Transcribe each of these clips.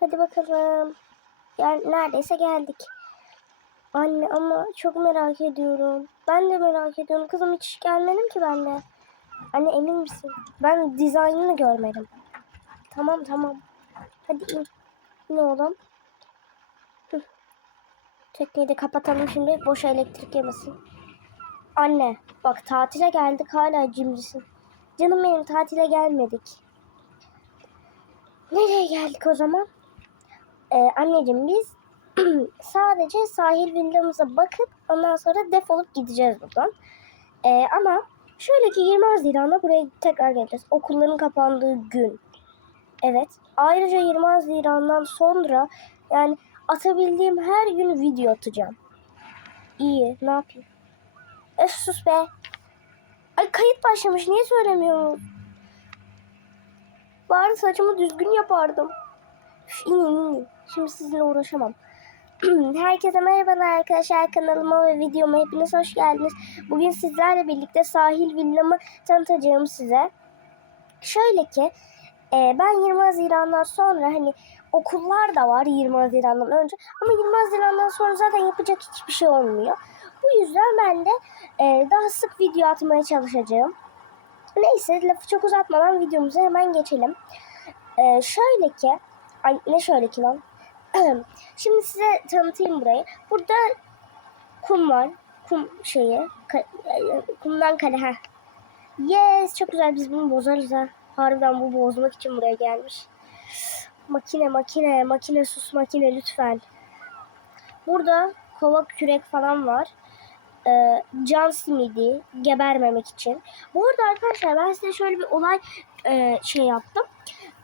Hadi bakalım. Yani neredeyse geldik. Anne ama çok merak ediyorum. Ben de merak ediyorum. Kızım hiç gelmedim ki ben de. Anne emin misin? Ben dizaynını görmedim. Tamam tamam. Hadi in. İn oğlum. Tekneyi de kapatalım şimdi. Boş elektrik yemesin. Anne bak tatile geldik hala cimrisin. Canım benim tatile gelmedik. Nereye geldik o zaman? Ee, anneciğim biz sadece sahil villamıza bakıp ondan sonra defolup gideceğiz buradan. Ee, ama şöyle ki 20 Haziran'da buraya tekrar geleceğiz. Okulların kapandığı gün. Evet. Ayrıca 20 Haziran'dan sonra yani atabildiğim her gün video atacağım. İyi. Ne yapayım? Öf sus be. Ay kayıt başlamış. Niye söylemiyorum? Bari saçımı düzgün yapardım. Üf, inin inin. Şimdi sizinle uğraşamam. Herkese merhabalar arkadaşlar kanalıma ve videoma hepiniz hoş geldiniz. Bugün sizlerle birlikte sahil villamı tanıtacağım size. Şöyle ki e, ben 20 Haziran'dan sonra hani okullar da var 20 Haziran'dan önce ama 20 Haziran'dan sonra zaten yapacak hiçbir şey olmuyor. Bu yüzden ben de e, daha sık video atmaya çalışacağım. Neyse lafı çok uzatmadan videomuza hemen geçelim. E, şöyle ki ay ne şöyle ki lan Şimdi size tanıtayım burayı. Burada kum var. Kum şeyi. Ka- e, kumdan kale. Heh. Yes çok güzel biz bunu bozarız ha. Harbiden bu bozmak için buraya gelmiş. Makine makine makine sus makine lütfen. Burada kova kürek falan var. Ee, can simidi gebermemek için. Bu arada arkadaşlar ben size şöyle bir olay e, şey yaptım.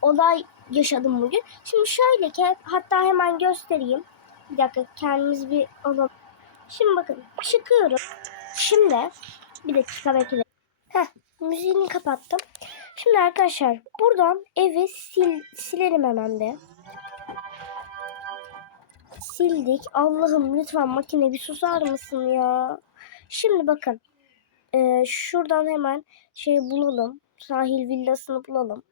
Olay yaşadım bugün. Şimdi şöyle ki hatta hemen göstereyim. Bir dakika kendimiz bir alalım. Şimdi bakın çıkıyorum. Şimdi bir dakika bekleyin. Heh müziğini kapattım. Şimdi arkadaşlar buradan evi sil, silerim hemen bir. Sildik. Allah'ım lütfen makine bir susar mısın ya? Şimdi bakın. Ee, şuradan hemen şey bulalım. Sahil villasını bulalım.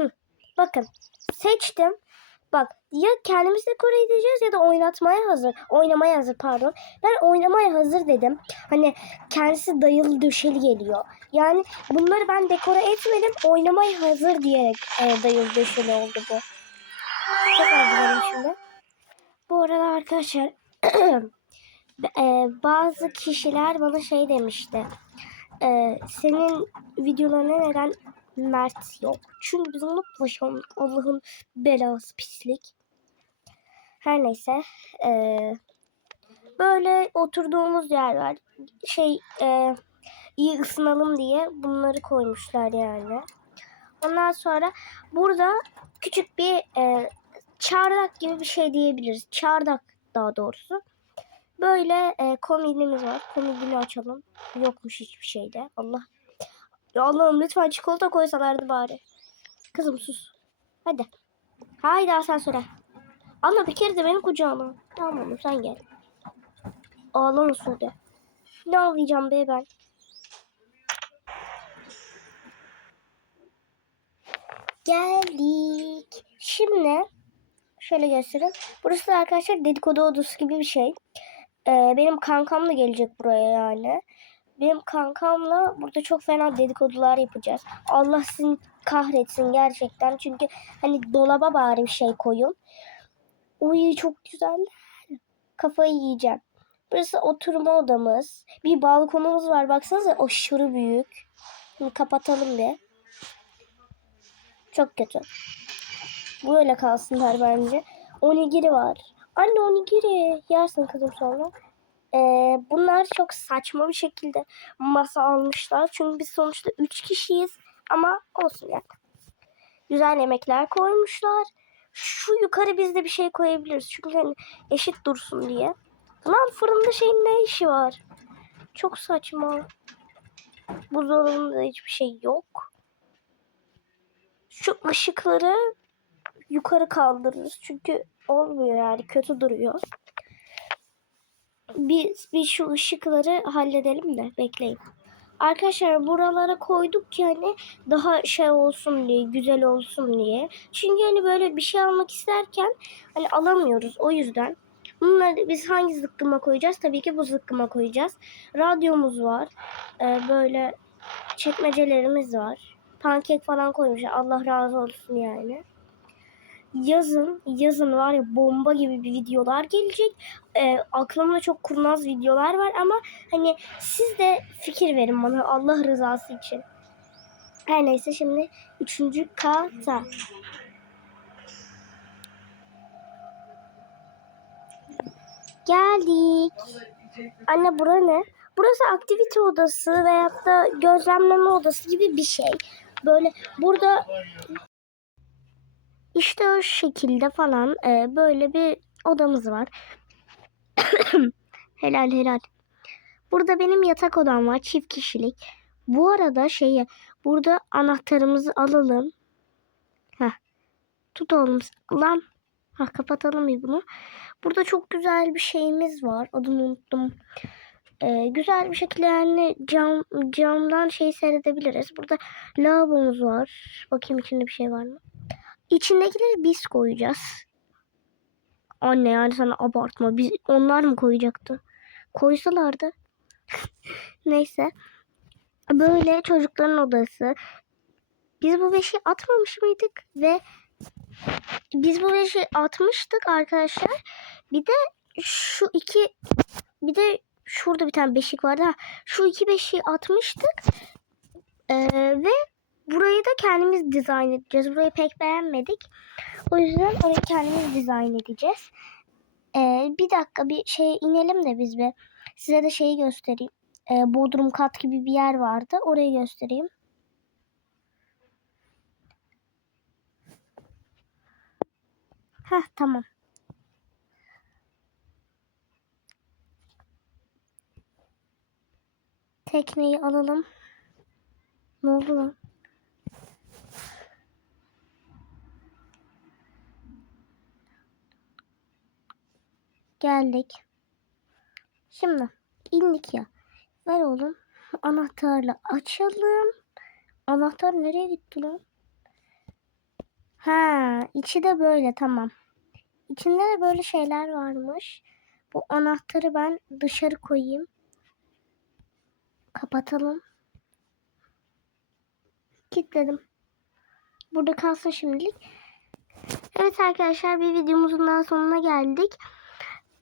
Hı. Bakın seçtim. Bak ya kendimiz dekore edeceğiz ya da oynatmaya hazır. Oynamaya hazır pardon. Ben oynamaya hazır dedim. Hani kendisi dayalı döşeli geliyor. Yani bunları ben dekore etmedim. Oynamaya hazır diyerek e, dayalı döşeli oldu bu. Tekrar gidelim şimdi. Bu arada arkadaşlar e, bazı kişiler bana şey demişti. E, senin videolarına neden Mert yok? Çünkü biz onu paşam Allah'ın belası pislik. Her neyse. E, böyle oturduğumuz yer var. Şey e, iyi ısınalım diye bunları koymuşlar yani. Ondan sonra burada küçük bir e, çardak gibi bir şey diyebiliriz. Çardak daha doğrusu. Böyle e, komedimiz var. Komedini açalım. Yokmuş hiçbir şeyde. Allah. Ya Allah'ım lütfen çikolata koysalardı bari. Kızım sus. Hadi. Haydi asansöre. Allah bir kere de benim kucağıma. Tamam oğlum sen gel. Ağlama Sude. Ne ağlayacağım be ben. Geldik. Şimdi şöyle göstereyim. Burası da arkadaşlar dedikodu odası gibi bir şey. Ee, benim kankam da gelecek buraya yani. Benim kankamla burada çok fena dedikodular yapacağız. Allah sizin kahretsin gerçekten. Çünkü hani dolaba bari bir şey koyun. Uy çok güzel. Kafayı yiyeceğim. Burası oturma odamız. Bir balkonumuz var. Baksanıza aşırı büyük. Şimdi kapatalım bir. Çok kötü. Böyle kalsınlar bence. Onigiri var. Anne onigiri. Yersin kızım sonra. Ee, bunlar çok saçma bir şekilde masa almışlar. Çünkü biz sonuçta 3 kişiyiz. Ama olsun yani. Güzel yemekler koymuşlar. Şu yukarı biz de bir şey koyabiliriz. Çünkü hani eşit dursun diye. Lan fırında şeyin ne işi var? Çok saçma. Buzdolabında hiçbir şey yok. Şu ışıkları yukarı kaldırırız. Çünkü olmuyor yani kötü duruyor. Biz bir şu ışıkları halledelim de bekleyin. Arkadaşlar buralara koyduk ki hani daha şey olsun diye, güzel olsun diye. Çünkü hani böyle bir şey almak isterken hani alamıyoruz o yüzden. Bunları biz hangi zıkkıma koyacağız? Tabii ki bu zıkkıma koyacağız. Radyomuz var. Ee, böyle çekmecelerimiz var. Pankek falan koymuşlar. Allah razı olsun yani. Yazın, yazın var ya bomba gibi bir videolar gelecek. Ee, aklımda çok kurnaz videolar var ama hani siz de fikir verin bana Allah rızası için. Her neyse şimdi üçüncü kata. Geldik. Anne bura ne? Burası aktivite odası veyahut da gözlemleme odası gibi bir şey. Böyle burada işte o şekilde falan e, böyle bir odamız var. helal helal. Burada benim yatak odam var çift kişilik. Bu arada şeyi burada anahtarımızı alalım. Heh. Tut oğlum. Lan. Ha kapatalım bir bunu. Burada çok güzel bir şeyimiz var. Adını unuttum. Ee, güzel bir şekilde yani cam camdan şey seyredebiliriz. Burada lavabomuz var. Bakayım içinde bir şey var mı? İçindekileri biz koyacağız. Anne yani sana abartma. Biz onlar mı koyacaktı? Koysalardı. Neyse. Böyle çocukların odası. Biz bu beşi atmamış mıydık? Ve biz bu beşi atmıştık arkadaşlar. Bir de şu iki bir de şurada bir tane beşik vardı. Ha, şu iki beşiği atmıştık. Ee, ve burayı da kendimiz dizayn edeceğiz. Burayı pek beğenmedik. O yüzden orayı kendimiz dizayn edeceğiz. Ee, bir dakika bir şey inelim de biz bir. Size de şeyi göstereyim. Ee, Bodrum kat gibi bir yer vardı. Orayı göstereyim. Heh tamam. Tekneyi alalım. Ne oldu lan? Geldik. Şimdi indik ya. Ver oğlum. Anahtarla açalım. Anahtar nereye gitti lan? Ha, içi de böyle tamam. İçinde de böyle şeyler varmış. Bu anahtarı ben dışarı koyayım. Kapatalım. Kilitledim. Burada kalsın şimdilik. Evet arkadaşlar bir videomuzun daha sonuna geldik.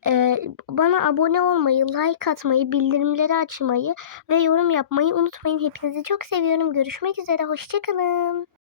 Ee, bana abone olmayı, like atmayı, bildirimleri açmayı ve yorum yapmayı unutmayın. Hepinizi çok seviyorum. Görüşmek üzere. Hoşçakalın.